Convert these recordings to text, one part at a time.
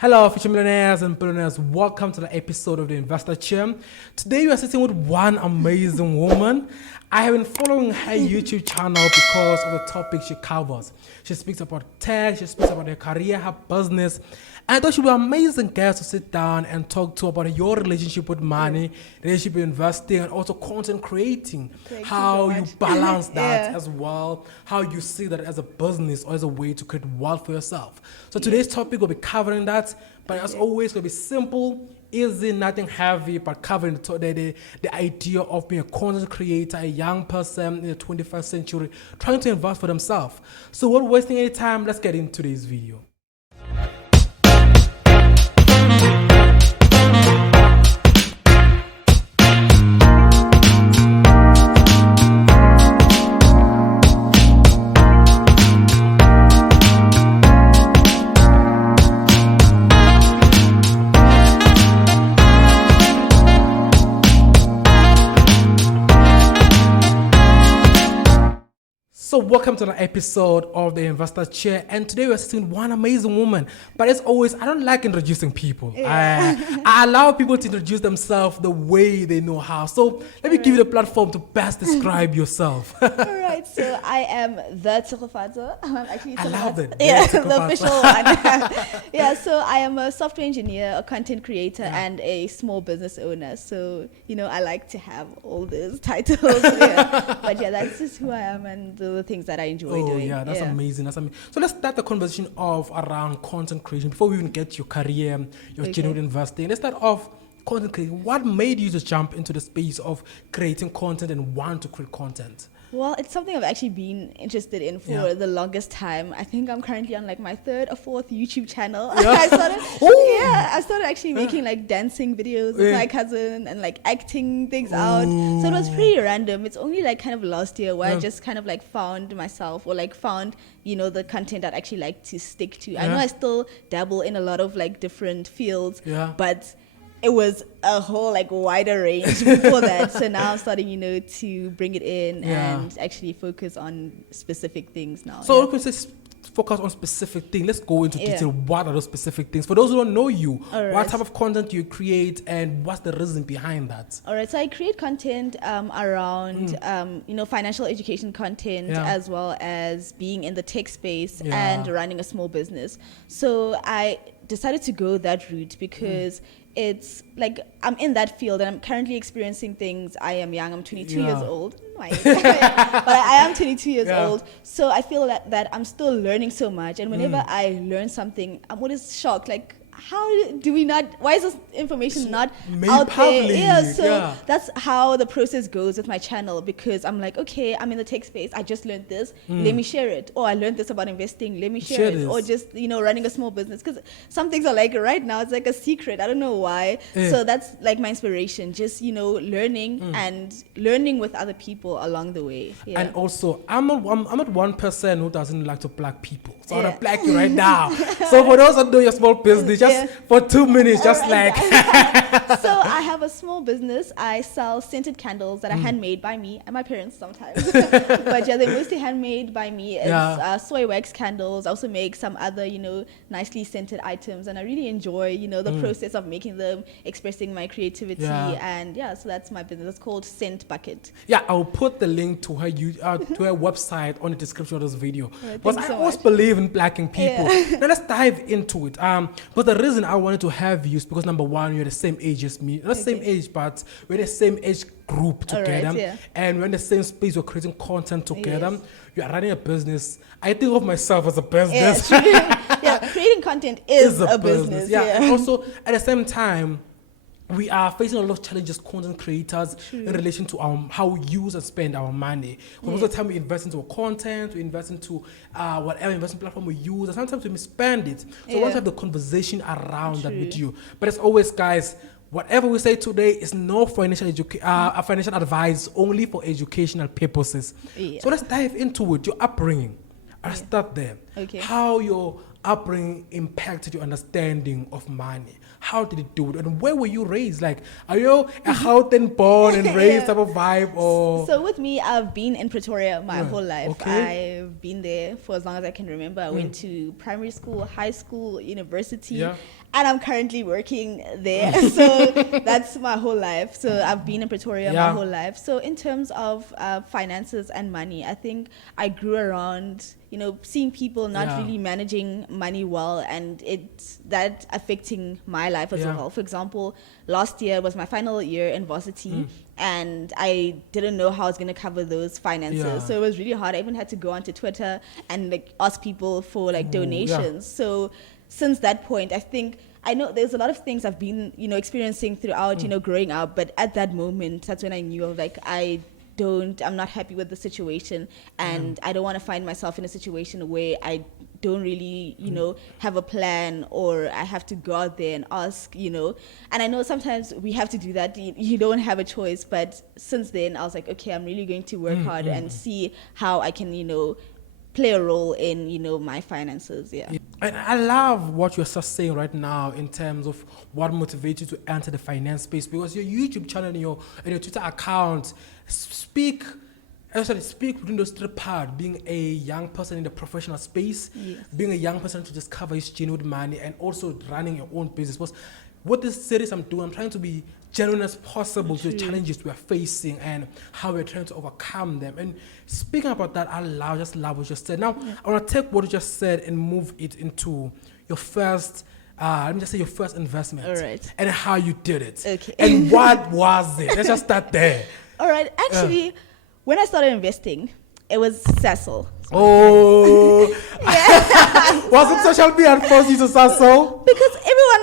Hello, future millionaires and billionaires. Welcome to the episode of the Investor Chair. Today, we are sitting with one amazing woman. I have been following her YouTube channel because of the topic she covers. She speaks about tech, she speaks about her career, her business. And I thought she would be an amazing guest to sit down and talk to about your relationship with money, relationship with investing, and also content creating. How you balance that as well, how you see that as a business or as a way to create wealth for yourself. So today's topic will be covering that, but as always, it'll be simple, easy, nothing heavy, but covering the idea of being a content creator, a young person in the 21st century, trying to invest for themselves. So without wasting any time, let's get into this video. So welcome to the episode of the Investor Chair, and today we're sitting with one amazing woman. But as always, I don't like introducing people. I allow people to introduce themselves the way they know how. So let me give you the platform to best describe yourself. All right, so I am the Tshegofastso. I'm actually I love it. the official one. Yeah, so I am a software engineer, a content creator, and a small business owner. So, I like to have all those titles. But yeah, that's just who I am and the things that I enjoy doing. Yeah, that's amazing. That's amazing. So let's start the conversation off around content creation before we even get your career, your genuine investing. Let's start off content creation. What made you to jump into the space of creating content and want to create content? Well, it's something I've actually been interested in for the longest time. I think I'm currently on like my third or fourth YouTube channel. I started actually making like dancing videos with my cousin and like acting things out. So it was pretty random. It's only like kind of last year where I just kind of like found myself or like found, the content I'd actually like to stick to. I know I still dabble in a lot of like different fields, but it was a whole like wider range before that. So now I'm starting, to bring it in and actually focus on specific things now. So we can say focus on specific things. Let's go into detail. What are those specific things? For those who don't know you, what type of content do you create and what's the reason behind that? All right, so I create content around, financial education content as well as being in the tech space and running a small business. So I decided to go that route because it's like I'm in that field and I'm currently experiencing things. I am young, I'm 22 years old. But I am 22 years old. So I feel that I'm still learning so much. And whenever I learn something, I'm always shocked. Like, how do we not, why is this information not out there? That's how the process goes with my channel, because I'm like, okay, I'm in the tech space. I just learned this. Let me share it. Or I learned this about investing. Let me share it. Or just, running a small business. Because some things are like, right now, it's like a secret. I don't know why. So that's like my inspiration. Just, learning and learning with other people along the way. And also, I'm not one person who doesn't like to black people. So I'm going to black you right now. So for those who do your small business, just for 2 minutes, so I have a small business. I sell scented candles that are handmade by me and my parents sometimes. But they're mostly handmade by me. It's soy wax candles. I also make some other, nicely scented items. And I really enjoy, the process of making them, expressing my creativity. And so that's my business. It's called Scent Bucket. Yeah, I'll put the link to her to her website on the description of this video. Because I always believe in blacking people. Now let's dive into it. But the reason I wanted to have you is because number one, you're the same age as me. Not the same age, but we're the same age group together. And we're in the same space, we're creating content together. You are running a business. I think of myself as a business. Creating content is a business. And also, at the same time, we are facing a lot of challenges, content creators, in relation to how we use and spend our money. Most of the time we invest into content, we invest into whatever investment platform we use, and sometimes we misspend it. So I want to have the conversation around that with you. But as always, guys, whatever we say today is no financial financial advice, only for educational purposes. So let's dive into it. Your upbringing. I'll start there. How your upbringing impacted your understanding of money. How did it do it? And where were you raised? Like, are you a Gauteng born and raised type of vibe? Or? So with me, I've been in Pretoria my whole life. I've been there for as long as I can remember. I went to primary school, high school, university. and I'm currently working there. So that's my whole life. So I've been in Pretoria my whole life. So in terms of finances and money, I think I grew around, seeing people not really managing money well, and it's that affecting my life as well. For example, last year was my final year in varsity, and I didn't know how I was going to cover those finances. So it was really hard. I even had to go onto Twitter and ask people for donations. So since that point, I know there's a lot of things I've been, experiencing throughout, growing up. But at that moment, that's when I knew of I'm not happy with the situation, and I don't want to find myself in a situation where I don't really, have a plan, or I have to go out there and ask, And I know sometimes we have to do that. You don't have a choice. But since then, I was like, okay, I'm really going to work hard and see how I can, play a role in, my finances. Yeah. And I love what you're just saying right now in terms of what motivates you to enter the finance space, because your YouTube channel and your Twitter account speak within those three parts: being a young person in the professional space, being a young person to discover his journey with money, and also running your own business. Because what this series I'm doing, I'm trying to be genuine as possible to the challenges we are facing and how we're trying to overcome them. And speaking about that, I just love what you just said. Now, I want to take what you just said and move it into your first, let me just say your first investment. All right. And how you did it. Okay. And what was it? Let's just start there. All right. Actually, when I started investing, it was Cecil. Oh. Was it social media forced you to Cecil? Because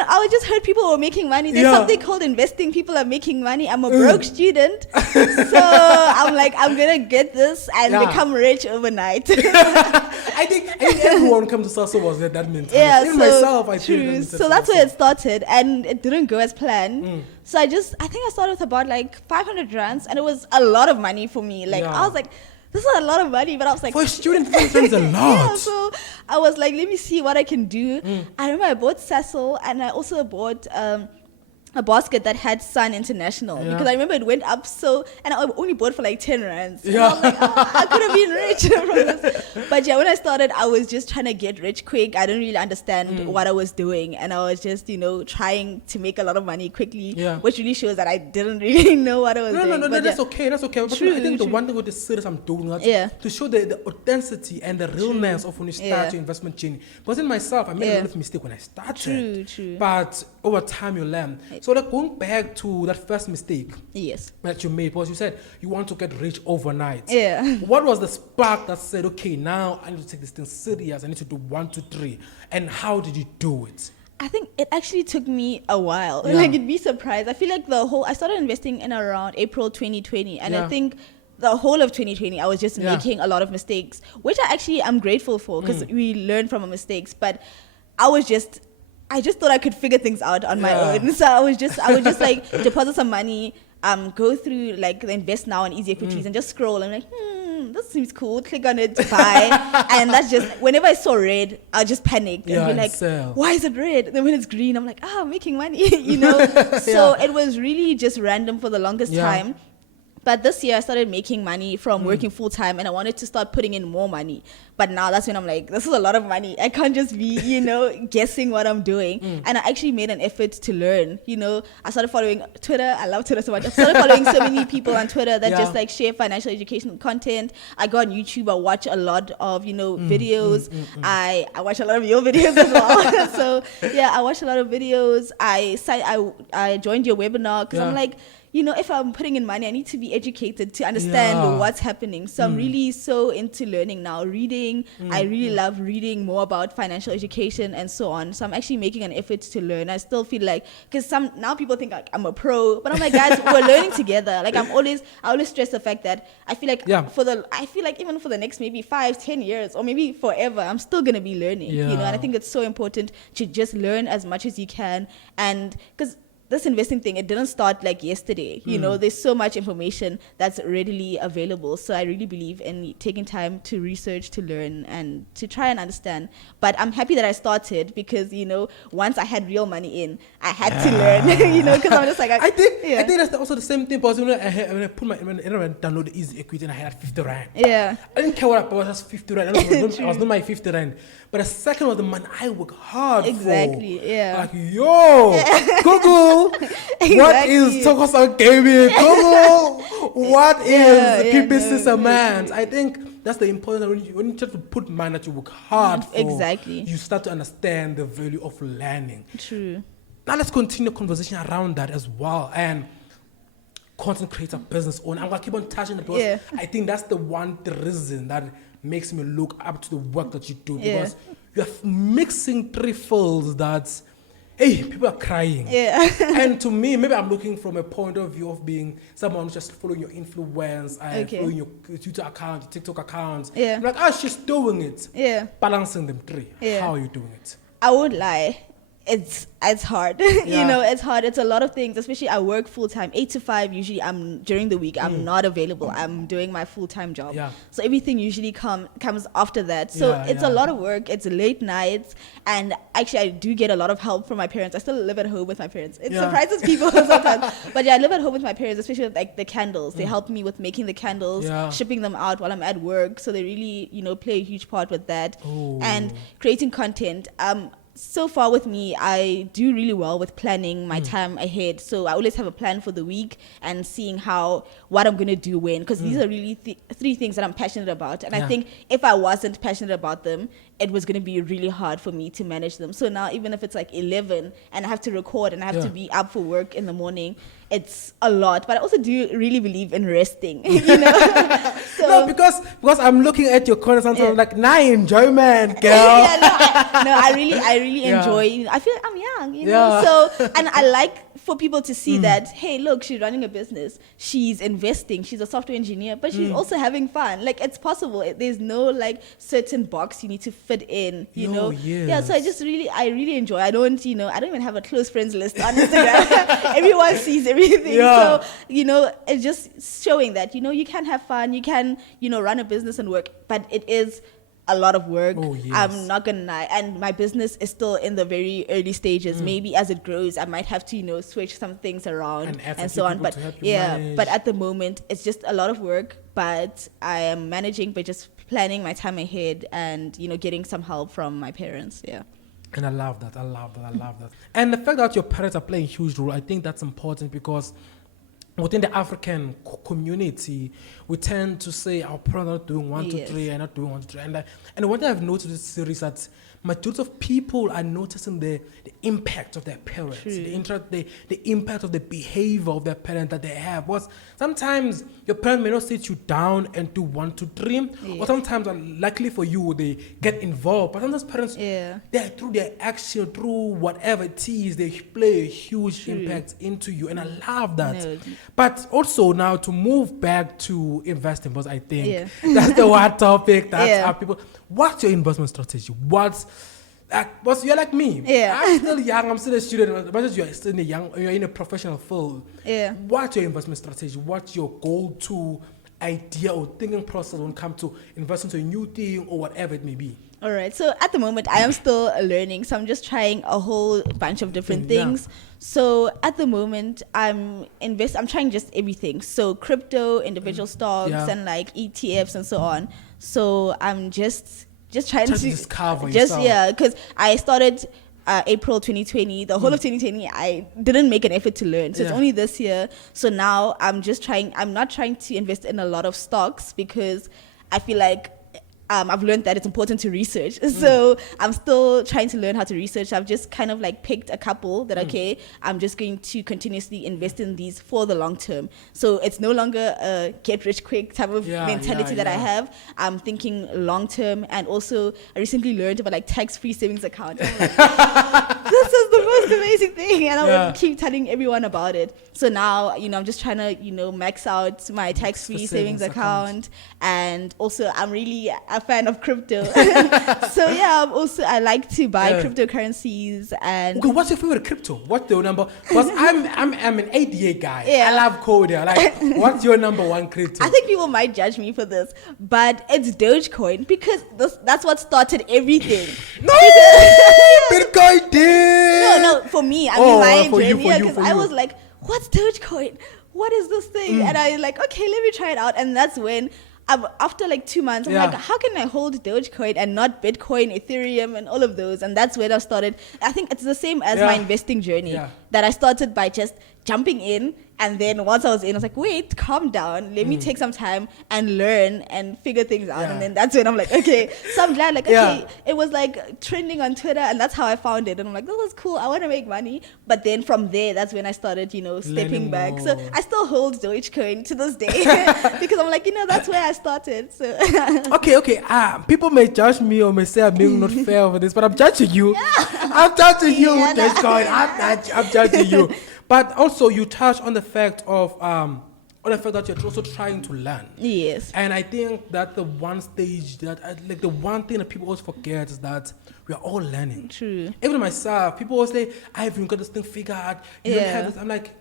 I just heard people were making money. There's something called investing. People are making money. I'm a broke student. So I'm like, I'm going to get this and become rich overnight. I think everyone come to Cecil was that mentality. Yeah, even myself, I feel true. So that's where it started, and it didn't go as planned. So I think I started with about 500 rands, and it was a lot of money for me. I was like, this is a lot of money, but I was like, for a student, it's a lot. Yeah, so I was like, let me see what I can do. I remember I bought Cecil, and I also bought a basket that had Sun International, because I remember it went up and I only bought for 10 rands. And I was like, I could have been rich from this. But when I started, I was just trying to get rich quick. I didn't really understand what I was doing, and I was just, trying to make a lot of money quickly, which really shows that I didn't really know what I was doing. No, that's okay. That's okay. But I think the one thing with the series I'm doing is to show the authenticity and the realness of when you start your investment journey. But in myself, I made a lot of mistakes when I started. True. But over time, you learn. So going back to that first mistake that you made, because you said you want to get rich overnight. Yeah. What was the spark that said, okay, now I need to take this thing serious. I need to do 1, 2, 3. And how did you do it? I think it actually took me a while. You'd be surprised. I feel like I started investing in around April 2020. And I think the whole of 2020, I was just making a lot of mistakes, which I'm grateful for, because we learn from our mistakes. But I just thought I could figure things out on my own. So I would just deposit some money, go through the invest now and easy equities and just scroll. I'm like, this seems cool. Click on it, buy. And that's just, whenever I saw red, I just panicked and be like, why is it red? And then when it's green, I'm like, I'm making money, So it was really just random for the longest time. But this year I started making money from working full time, and I wanted to start putting in more money. But now that's when I'm like, this is a lot of money. I can't just be, guessing what I'm doing. And I actually made an effort to learn. I started following Twitter. I love Twitter so much. I started following so many people on Twitter that just share financial education content. I go on YouTube. I watch a lot of, videos. I watch a lot of your videos as well. So I watch a lot of videos. I joined your webinar because I'm like, if I'm putting in money, I need to be educated to understand what's happening. So I'm really so into learning now, reading. I really love reading more about financial education and so on. So I'm actually making an effort to learn. I still feel like, because now people think I'm a pro, but I'm like, guys, we're learning together. I always stress the fact that I feel like even for the next maybe 5-10 years or maybe forever, I'm still gonna be learning. And I think it's so important to just learn as much as you can, and because this investing thing, it didn't start like yesterday. You know, there's so much information that's readily available. So I really believe in taking time to research, to learn, and to try and understand. But I'm happy that I started because, you know, once I had real money in, I had to learn, you know, because I'm just like, I think that's also the same thing. Because when I put when I download the Easy Equity and I had 50 rand. Yeah. I didn't care what I bought, it was 50 rand. I was not my 50 rand. But the second was the money I work hard for. Exactly, yeah. Like, yo, Google, what is Tshegofatso gaming? Google, what is keep business a man? I think that's the importance when you try to put money that you work hard for. Exactly. You start to understand the value of learning. True. Now let's continue the conversation around that as well. And content creator, business owner. I'm gonna keep on touching it because I think that's the reason that makes me look up to the work that you do, because you're mixing three fields that, hey, people are crying. Yeah. And to me, maybe I'm looking from a point of view of being someone who's just following your influence and following your Twitter account, your TikTok account. Yeah. I'm like, she's doing it. Yeah. Balancing them three. Yeah. How are you doing it? I won't lie. It's hard. You know, it's hard. It's a lot of things, especially I work full time, 8 to 5. Usually during the week, I'm not available. I'm doing my full time job. Yeah. So everything usually comes after that. So it's a lot of work. It's late nights. And actually, I do get a lot of help from my parents. I still live at home with my parents. It surprises people sometimes. But I live at home with my parents, especially with like the candles. They help me with making the candles, shipping them out while I'm at work. So they really, you know, play a huge part with that. Ooh. And creating content. So far with me, I do really well with planning my time ahead. So I always have a plan for the week and seeing what I'm going to do when, because these are really three things that I'm passionate about. And I think if I wasn't passionate about them, it was going to be really hard for me to manage them. So now even if it's like 11 and I have to record and I have to be up for work in the morning, it's a lot. But I also do really believe in resting, you know. So, no, because I'm looking at your content and I'm like, enjoyment, girl. I really enjoy. I feel like I'm young, you know. So, and I like for people to see that, hey, look, she's running a business, she's investing, she's a software engineer, but she's also having fun. Like, it's possible. There's no like certain box you need to fit in, you know. Yes. Yeah. So I really enjoy. I don't even have a close friends list on Instagram. Everyone sees everything. So, you know, it's just showing that, you know, you can have fun, you can, you know, run a business and work, but it is a lot of work. I'm not gonna lie, and my business is still in the very early stages. Maybe as it grows, I might have to, you know, switch some things around and so on. But but at the moment, it's just a lot of work. But I am managing by just planning my time ahead and, you know, getting some help from my parents. Yeah. And I love that. And the fact that your parents are playing a huge role, I think that's important, because within the African community, we tend to say our parents are not doing 1, 2, 3, and not doing 1, 2, 3. And what I've noticed in this series that majority of people are noticing the impact of their parents, the impact of the behavior of their parents that they have. Because sometimes your parents may not sit you down and do 1, 2, 3, or sometimes, luckily for you, they get involved. But sometimes parents, they through their action, through whatever it is, they play a huge impact into you, and I love that. No. But also now to move back to investing, because I think that's the one topic that how people. What's your investment strategy? You're like me. I'm still young. I'm still a student. But you're still you're in a professional field. What's your investment strategy? What's your go-to idea or thinking process when it comes to investing into a new thing or whatever it may be? All right. So at the moment, I am still learning. So I'm just trying a whole bunch of different things. So at the moment, I'm trying just everything. So crypto, individual stocks, and like ETFs and so on. So I'm just trying to discover yourself. Because I started April 2020. The whole of 2020, I didn't make an effort to learn. So it's only this year. So now I'm not trying to invest in a lot of stocks, because I feel like I've learned that it's important to research. So I'm still trying to learn how to research. I've just kind of like picked a couple that, I'm just going to continuously invest in these for the long term. So it's no longer a get rich quick type of mentality that I have. I'm thinking long term. And also I recently learned about like tax-free savings account. I'm like, this is the most amazing thing. And I will keep telling everyone about it. So now, I'm just trying to, max out my tax-free savings account. And also, I'm really a fan of crypto. So yeah, I like to buy cryptocurrencies. And okay, what's your favorite crypto? What's your number? Because I'm an ADA guy. I love coding. Like, what's your number one crypto? I think people might judge me for this, but it's Dogecoin, because that's what started everything. No, Bitcoin did. No, for me, I mean my for journey, you, because I was like, what's Dogecoin? What is this thing? And I like, okay, let me try it out. And that's when, after like 2 months, I'm like, how can I hold Dogecoin and not Bitcoin, Ethereum, and all of those? And that's where I started. I think it's the same as my investing journey, that I started by just jumping in. And then once I was in, I was like, wait, calm down. Let me take some time and learn and figure things out. And then that's when I'm like, okay. So I'm glad, like, okay, it was like trending on Twitter, and that's how I found it. And I'm like, that was cool. I want to make money. But then from there, that's when I started, stepping back. So I still hold Dogecoin to this day because I'm like, that's where I started. So okay. People may judge me or may say I'm being not fair over this, but I'm judging you. I'm judging you, Dogecoin. I'm judging you. But also, you touch on the fact of that you're also trying to learn. Yes. And I think that the one stage that, like, the one thing that people always forget is that we are all learning. True. Even myself, people always say, I haven't got this thing figured out. You don't have this. I'm like,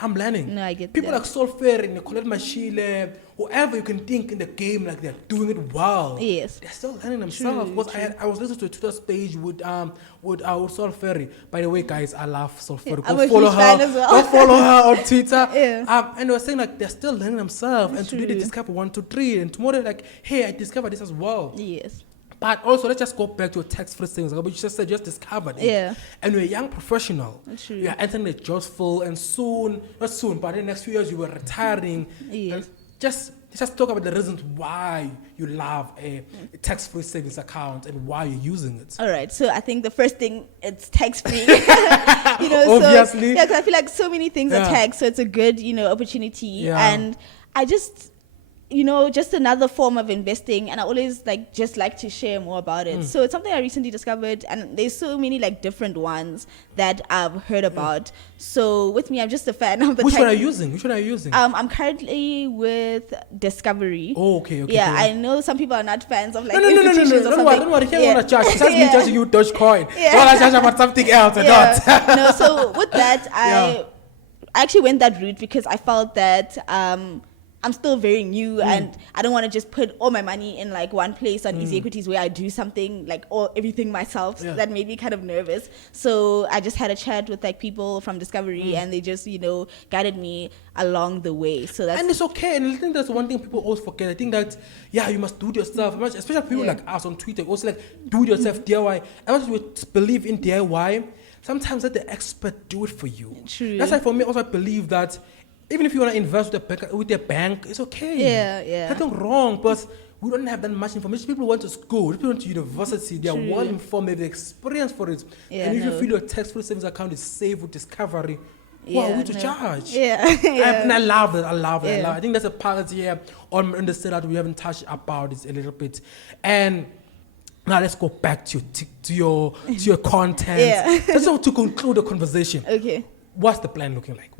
I'm learning. No, I get people that. like Solfair and Colette Mashile, whoever you can think in the game, like they're doing it well. Yes. They're still learning themselves. Because I was listening to a Twitter page with Solfair. By the way, guys, I love Solfair. I'm a huge fan as well. Go follow her on Twitter. And they were saying like they're still learning themselves. And True. today they discover 1, 2, 3. And tomorrow they're like, hey, I discovered this as well. Yes. But also, let's just go back to a tax-free things. But you just said, just discovered it. Yeah. And you're a young professional. True. You're entering the jobs full, and not soon, but in the next few years, you were retiring. Yes. And just talk about the reasons why you love a tax-free savings account and why you're using it. All right. So I think the first thing, it's tax-free. Obviously. So, because I feel like so many things are taxed, so it's a good, opportunity. Yeah. And I just... just another form of investing, and I always like to share more about it. So it's something I recently discovered, and there's so many like different ones that I've heard about. So with me, I'm just a fan of the. Which one are you using? I'm currently with Discovery. Oh, okay. Yeah, okay. I know some people are not fans of like No. institutions or Don't worry. Here you want to charge. Besides me charging you Dogecoin. Yeah. Well, I charge about something else or not. No. So with that, I actually went that route because I felt that I'm still very new and I don't want to just put all my money in like one place on Easy Equities where I do something like everything myself. So that made me kind of nervous. So I just had a chat with like people from Discovery and they just, guided me along the way. So that's... And it's okay. And I think that's one thing people always forget. I think that, you must do it yourself. Especially people like us on Twitter, also like do it yourself, DIY. I want you to believe in DIY. Sometimes let the expert do it for you. True. That's why for me also I believe that even if you want to invest with a bank, it's okay. Yeah. Nothing wrong, because we don't have that much information. People went to school, people went to university, they are well informed, they have the experience for it. And if you feel your tax-free savings account is safe with Discovery, we to charge. And I love that. I think that's a part here on the state that we haven't touched about it a little bit. And now let's go back to your content. Just to conclude the conversation. Okay. What's the plan looking like?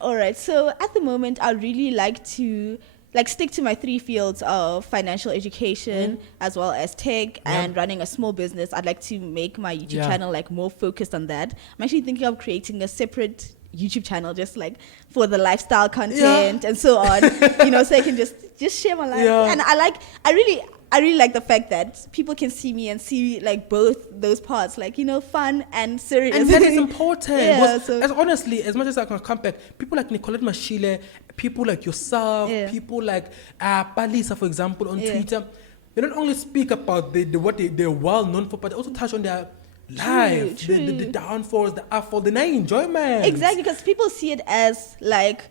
All right. So at the moment, I really like to stick to my 3 fields of financial education as well as tech and running a small business. I'd like to make my YouTube channel like more focused on that. I'm actually thinking of creating a separate YouTube channel just like for the lifestyle content and so on. So I can just share my life. And I really like the fact that people can see me and see like both those parts, like, fun and serious. And that is important. So Honestly, as much as I can come back, people like Nicolette Mashile, people like yourself, people like Palisa, for example, on Twitter, they don't only speak about what they're well known for, but they also touch on their life, the downfalls, the upfalls, the nice enjoyment. Exactly, because people see it as like,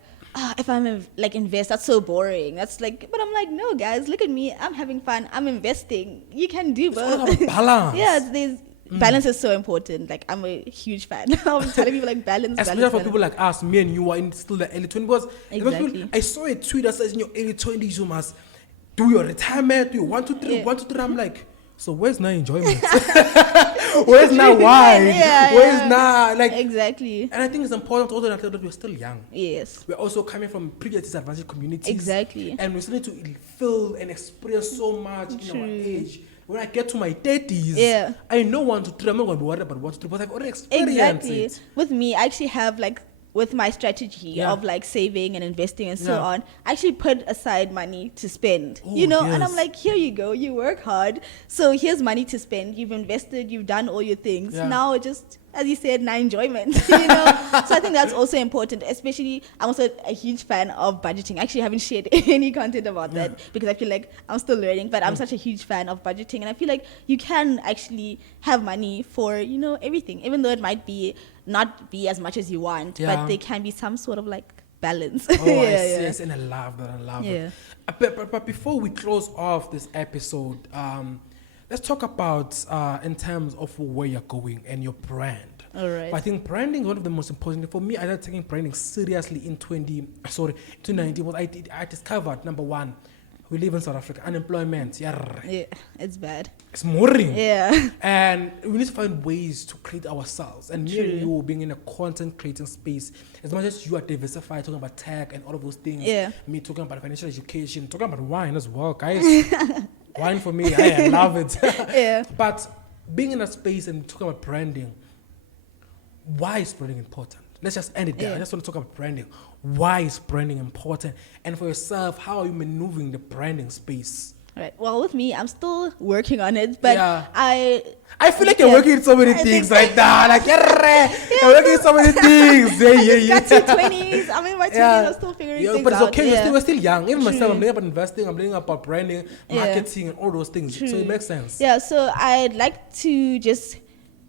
if I'm invest, that's so boring. That's like, but I'm like, no, guys, look at me. I'm having fun. I'm investing. You can do both. It's all about balance. Balance is so important. Like, I'm a huge fan of telling people like balance. Especially for people like us, me and you are in still the early 20s. Exactly. I saw a tweet that says in your early 20s you must do your retirement. Do 1, 2, 3, 1, 2, 3. I'm like, So where's now enjoyment? Where's now why? Where's now like exactly? And I think it's important also that we're still young. Yes. We're also coming from pretty disadvantaged communities. Exactly. And we still need to feel and experience so much in our age. When I get to my 30s, I know what to do. I'm not going to be worried about what to do, but I've already experienced it. With me, I actually have like, with my strategy of like saving and investing and so on, I actually put aside money to spend, and I'm like, here you go, you work hard, so here's money to spend, you've invested, you've done all your things, now just, as you said, now enjoyment, So I think that's also important, especially I'm also a huge fan of budgeting. I actually haven't shared any content about that because I feel like I'm still learning, but I'm such a huge fan of budgeting, and I feel like you can actually have money for, everything, even though it might not be as much as you want, but there can be some sort of like balance. Yes, and I love that. It. But before we close off this episode, let's talk about in terms of where you're going and your brand. All right. But I think branding is one of the most important. For me, I started taking branding seriously in 2019. What I discovered, number one, we live in South Africa. Unemployment, it's bad. It's mooring. Yeah. And we need to find ways to create ourselves. And me and you being in a content creating space, as much as you are diversified, talking about tech and all of those things, me talking about financial education, talking about wine as well, guys. Wine for me, I love it. But being in a space and talking about branding, why is branding important? Let's just end it there. I just want to talk about branding. Why is branding important? And for yourself, how are you maneuvering the branding space? Right. Well, with me, I'm still working on it, but I feel like you're working on so many things right now. Like, you're working on so many things. Got to 20s. I'm in my 20s. I'm still figuring things out. But it's okay. We're still young. Even myself, I'm learning about investing. I'm learning about branding, marketing, and all those things. So it makes sense. Yeah. So I'd like to just,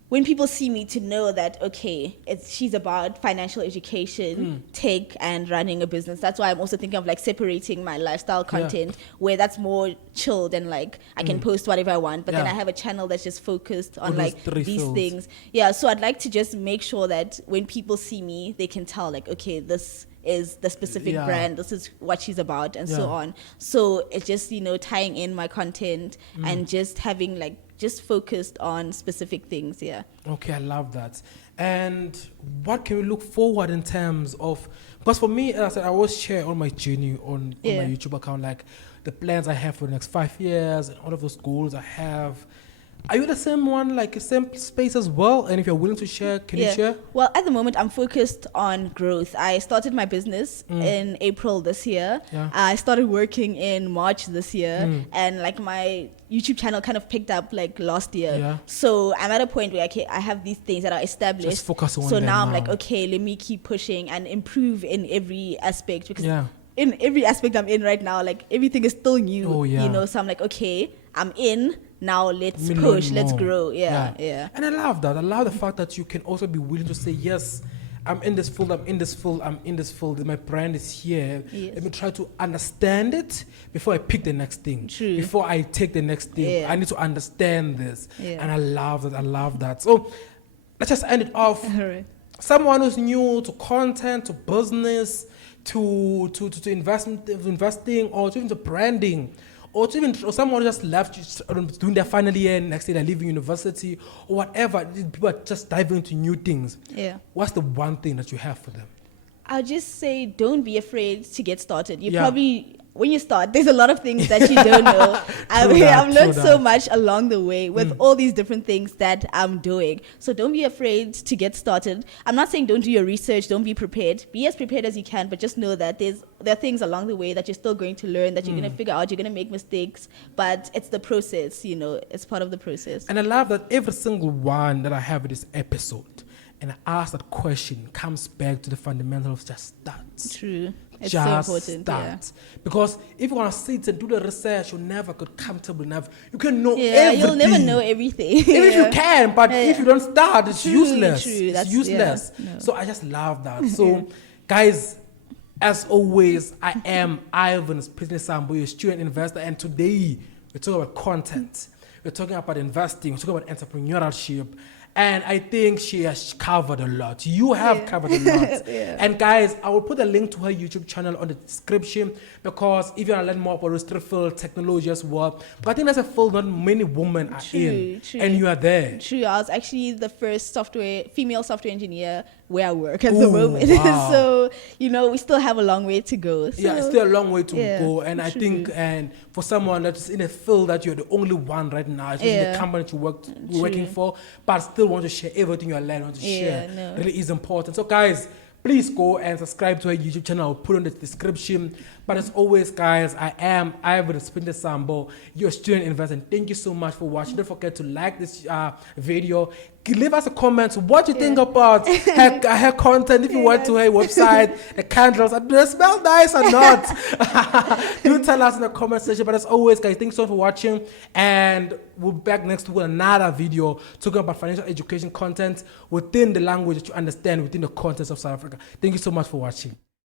when people see me, to know that, okay, she's about financial education, tech, and running a business. That's why I'm also thinking of like separating my lifestyle content where that's more chilled and like I can post whatever I want. But then I have a channel that's just focused on like these things. Yeah, so I'd like to just make sure that when people see me, they can tell like, okay, this is the specific brand, this is what she's about, and so on. So it's just, tying in my content and just having like, just focused on specific things. Okay, I love that. And what can we look forward in terms of, because for me, as I said, I always share on my journey on my YouTube account, like the plans I have for the next 5 years and all of those goals I have. Are you the same one, like the same space as well? And if you're willing to share, can you share? Well, at the moment, I'm focused on growth. I started my business in April this year. I started working in March this year. And like my YouTube channel kind of picked up like last year. So I'm at a point where I have these things that are established. Just focus on so them now I'm like, okay, let me keep pushing and improve in every aspect. Because in every aspect I'm in right now, like everything is still new. So I'm like, okay, I'm in. Now let's push, let's grow. Yeah. And I love that. I love the fact that you can also be willing to say, yes, I'm in this field, my brand is here. Let me try to understand it before I pick the next thing. Before I take the next thing. I need to understand this. And I love that. So let's just end it off. Someone who's new to content, to business, to investing, or to even to branding, or someone who just left doing their final year, next year they're leaving university or whatever. People are just diving into new things. What's the one thing that you have for them? I'll just say, don't be afraid to get started. You probably, when you start, there's a lot of things that you don't know. I've learned so much along the way with all these different things that I'm doing. So don't be afraid to get started. I'm not saying don't do your research, don't be prepared. Be as prepared as you can, but just know that there are things along the way that you're still going to learn, that you're going to figure out, you're going to make mistakes, but it's the process, it's part of the process. And I love that every single one that I have in this episode, and I ask that question, comes back to the fundamentals of just start. True. It's just so important. Start. Because if you want to sit and do the research, you'll never get comfortable enough. You can know everything. You'll never know everything. Even if you can, but if you don't start, it's useless. True. It's useless. So I just love that. So, guys, as always, I am Ivan's Business Sambo, your student investor, and today we're talking about content. We're talking about investing. We're talking about entrepreneurship. And I think she has covered a lot. You have covered a lot. And guys, I will put a link to her YouTube channel on the description, because if you want to learn more about this field, technology as well. But I think that's a field not many women are in. True. And you are there. True. I was actually the first female software engineer where I work at the moment. Wow. So, we still have a long way to go. So, it's still a long way to go. And I think, and for someone that's in a field that you're the only one right now, especially the company that you're working for, but still want to share everything you learn, want to share, really is important. So guys, please go and subscribe to her YouTube channel. I'll put it in the description. But as always, guys, I am Ivory Spinter Sambo, your student investor. And thank you so much for watching. Don't forget to like this video. Leave us a comment what you think about her content. If you went to her website, the candles, do they smell nice or not? Do tell us in the comment section. But as always, guys, thanks so much for watching. And we'll be back next week with another video talking about financial education content within the language that you understand, within the context of South Africa. Thank you so much for watching.